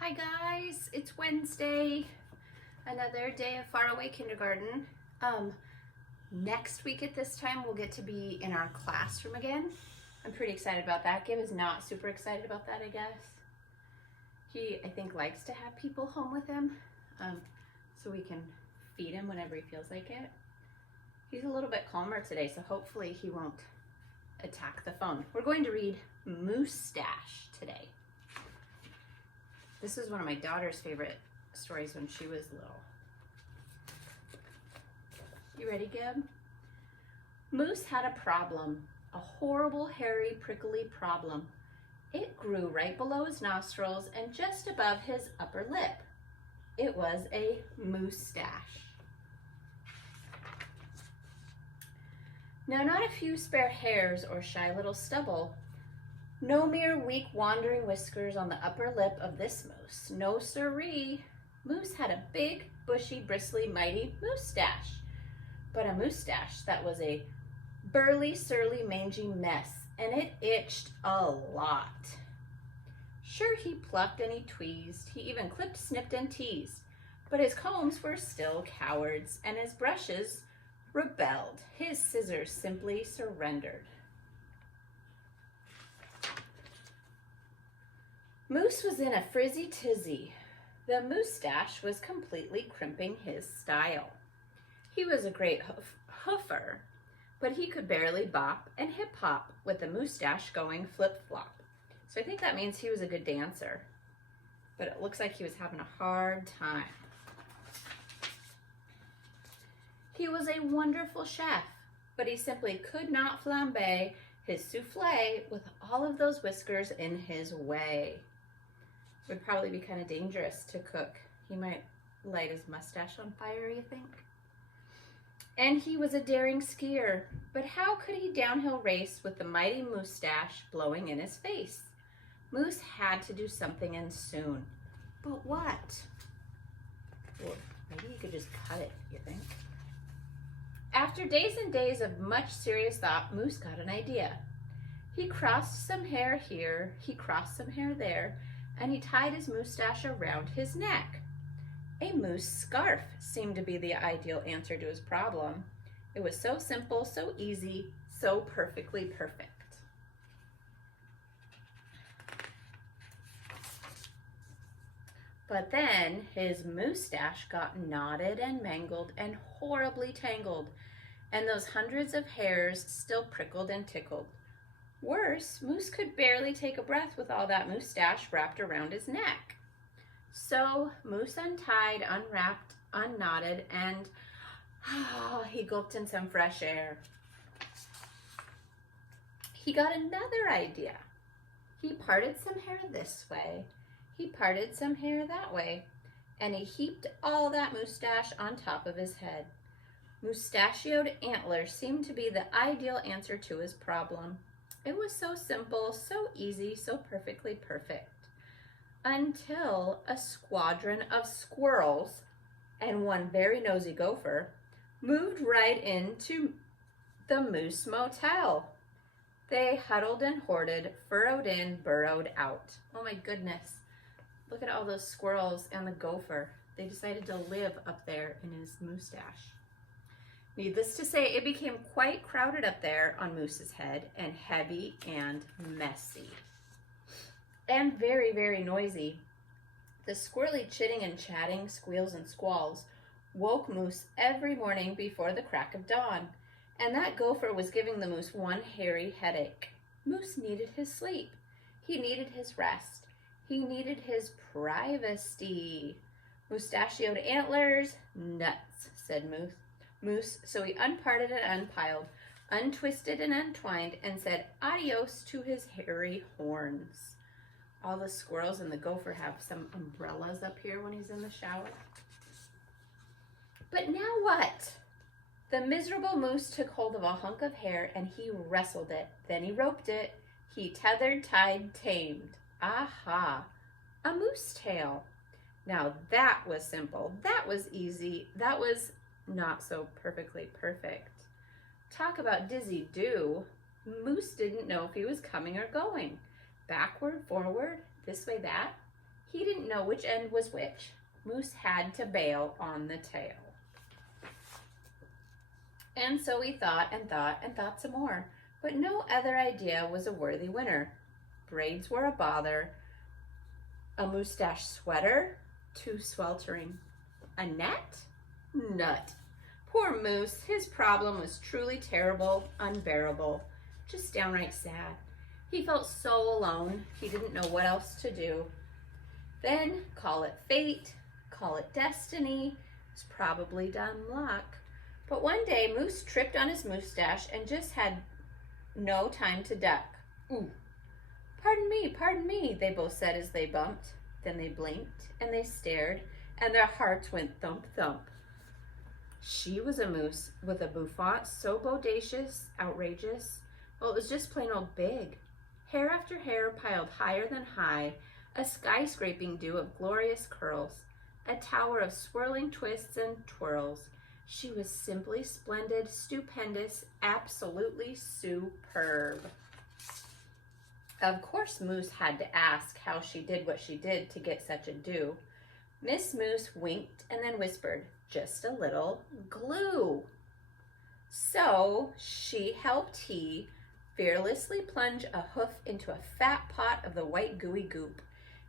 Hi guys, it's Wednesday, another day of faraway kindergarten. Next week at this time we'll get to be in our classroom again. I'm pretty excited about that. Gib is not super excited about that, I guess. He, I think, likes to have people home with him, so we can feed him whenever he feels like it. He's a little bit calmer today, so hopefully he won't attack the phone. We're going to read Moose-Stash today. This is one of my daughter's favorite stories when she was little. You ready, Gib? Moose had a problem, a horrible, hairy, prickly problem. It grew right below his nostrils and just above his upper lip. It was a moose-stache. Now, not a few spare hairs or shy little stubble. No mere weak wandering whiskers on the upper lip of this moose. No siree. Moose had a big, bushy, bristly, mighty moose-stache. But a moose-stache that was a burly, surly, mangy mess, and it itched a lot. Sure, he plucked and he tweezed. He even clipped, snipped, and teased. But his combs were still cowards, and his brushes rebelled. His scissors simply surrendered. Moose was in a frizzy tizzy. The moose-stache was completely crimping his style. He was a great hoofer, but he could barely bop and hip-hop with the moose-stache going flip-flop. So I think that means he was a good dancer, but it looks like he was having a hard time. He was a wonderful chef, but he simply could not flambe his souffle with all of those whiskers in his way. Would probably be kind of dangerous to cook. He might light his mustache on fire, you think? And he was a daring skier, but how could he downhill race with the mighty moose-stache blowing in his face? Moose had to do something, and soon. But what? Well, maybe he could just cut it, you think? After days and days of much serious thought, Moose got an idea. He crossed some hair here, he crossed some hair there, and he tied his moose-stache around his neck. A moose scarf seemed to be the ideal answer to his problem. It was so simple, so easy, so perfectly perfect. But then his moose-stache got knotted and mangled and horribly tangled, and those hundreds of hairs still prickled and tickled. Worse, Moose could barely take a breath with all that moose-stache wrapped around his neck. So Moose untied, unwrapped, unknotted, and he gulped in some fresh air. He got another idea. He parted some hair this way, he parted some hair that way, and he heaped all that moose-stache on top of his head. Moustachioed antlers seemed to be the ideal answer to his problem. It was so simple, so easy, so perfectly perfect. Until a squadron of squirrels and one very nosy gopher moved right into the Moose Motel. They huddled and hoarded, furrowed in, burrowed out. Oh my goodness. Look at all those squirrels and the gopher. They decided to live up there in his moose-stache. Needless to say, it became quite crowded up there on Moose's head, and heavy and messy. And very, very noisy. The squirrely chitting and chatting, squeals and squalls woke Moose every morning before the crack of dawn, and that gopher was giving the moose one hairy headache. Moose needed his sleep. He needed his rest. He needed his privacy. Moustachioed antlers, nuts, said Moose, so he unparted and unpiled, untwisted and untwined, and said adios to his hairy horns. All the squirrels and the gopher have some umbrellas up here when he's in the shower. But now what? The miserable moose took hold of a hunk of hair and he wrestled it. Then he roped it. He tethered, tied, tamed. Aha! A moose tail. Now that was simple. That was easy. That was not so perfectly perfect. Talk about dizzy do. Moose didn't know if he was coming or going. Backward, forward, this way, that. He didn't know which end was which. Moose had to bail on the tail. And so he thought and thought and thought some more, but no other idea was a worthy winner. Braids were a bother. A moustache sweater? Too sweltering. A net? Nut. Poor Moose, his problem was truly terrible, unbearable, just downright sad. He felt so alone, he didn't know what else to do. Then, call it fate, call it destiny, it's probably dumb luck. But one day, Moose tripped on his moustache and just had no time to duck. Ooh. Pardon me, they both said as they bumped. Then they blinked and they stared and their hearts went thump thump. She was a moose with a bouffant so bodacious, outrageous. Well, it was just plain old big. Hair after hair piled higher than high, a skyscraping dew of glorious curls, a tower of swirling twists and twirls. She was simply splendid, stupendous, absolutely superb. Of course, Moose had to ask how she did what she did to get such a do. Miss Moose winked and then whispered, just a little glue. So she helped he fearlessly plunge a hoof into a fat pot of the white gooey goop,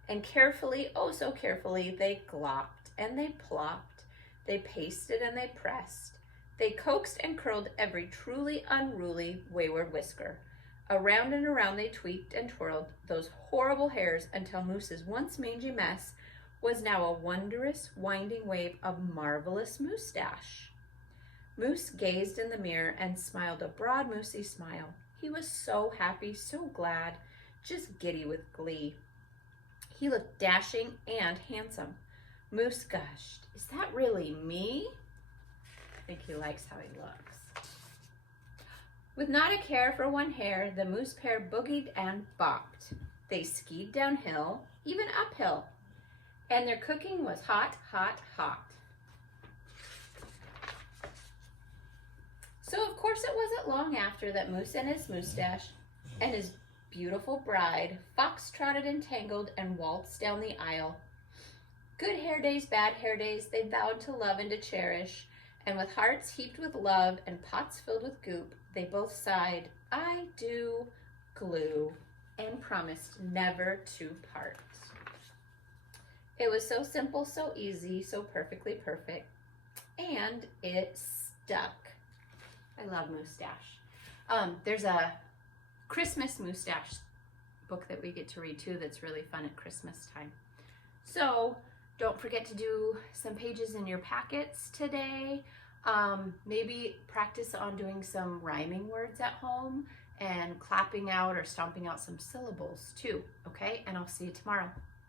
and carefully, oh so carefully, they glopped and they plopped, they pasted and they pressed, they coaxed and curled every truly unruly wayward whisker. Around and around they tweaked and twirled those horrible hairs until Moose's once mangy mess was now a wondrous winding wave of marvelous moustache. Moose gazed in the mirror and smiled a broad moosey smile. He was so happy, so glad, just giddy with glee. He looked dashing and handsome. Moose gushed, "Is that really me?" I think he likes how he looks. With not a care for one hair, the moose pair boogied and bopped. They skied downhill, even uphill, and their cooking was hot, hot, hot. So of course it wasn't long after that Moose and his moustache and his beautiful bride fox-trotted and tangled and waltzed down the aisle. Good hair days, bad hair days, they vowed to love and to cherish, and with hearts heaped with love and pots filled with goop, they both sighed, "I do glue," and promised never to part. It was so simple, so easy, so perfectly perfect, and it stuck. I love moustache. There's a Christmas moustache book that we get to read too that's really fun at Christmas time. So don't forget to do some pages in your packets today. Maybe practice on doing some rhyming words at home and clapping out or stomping out some syllables too, okay? And I'll see you tomorrow.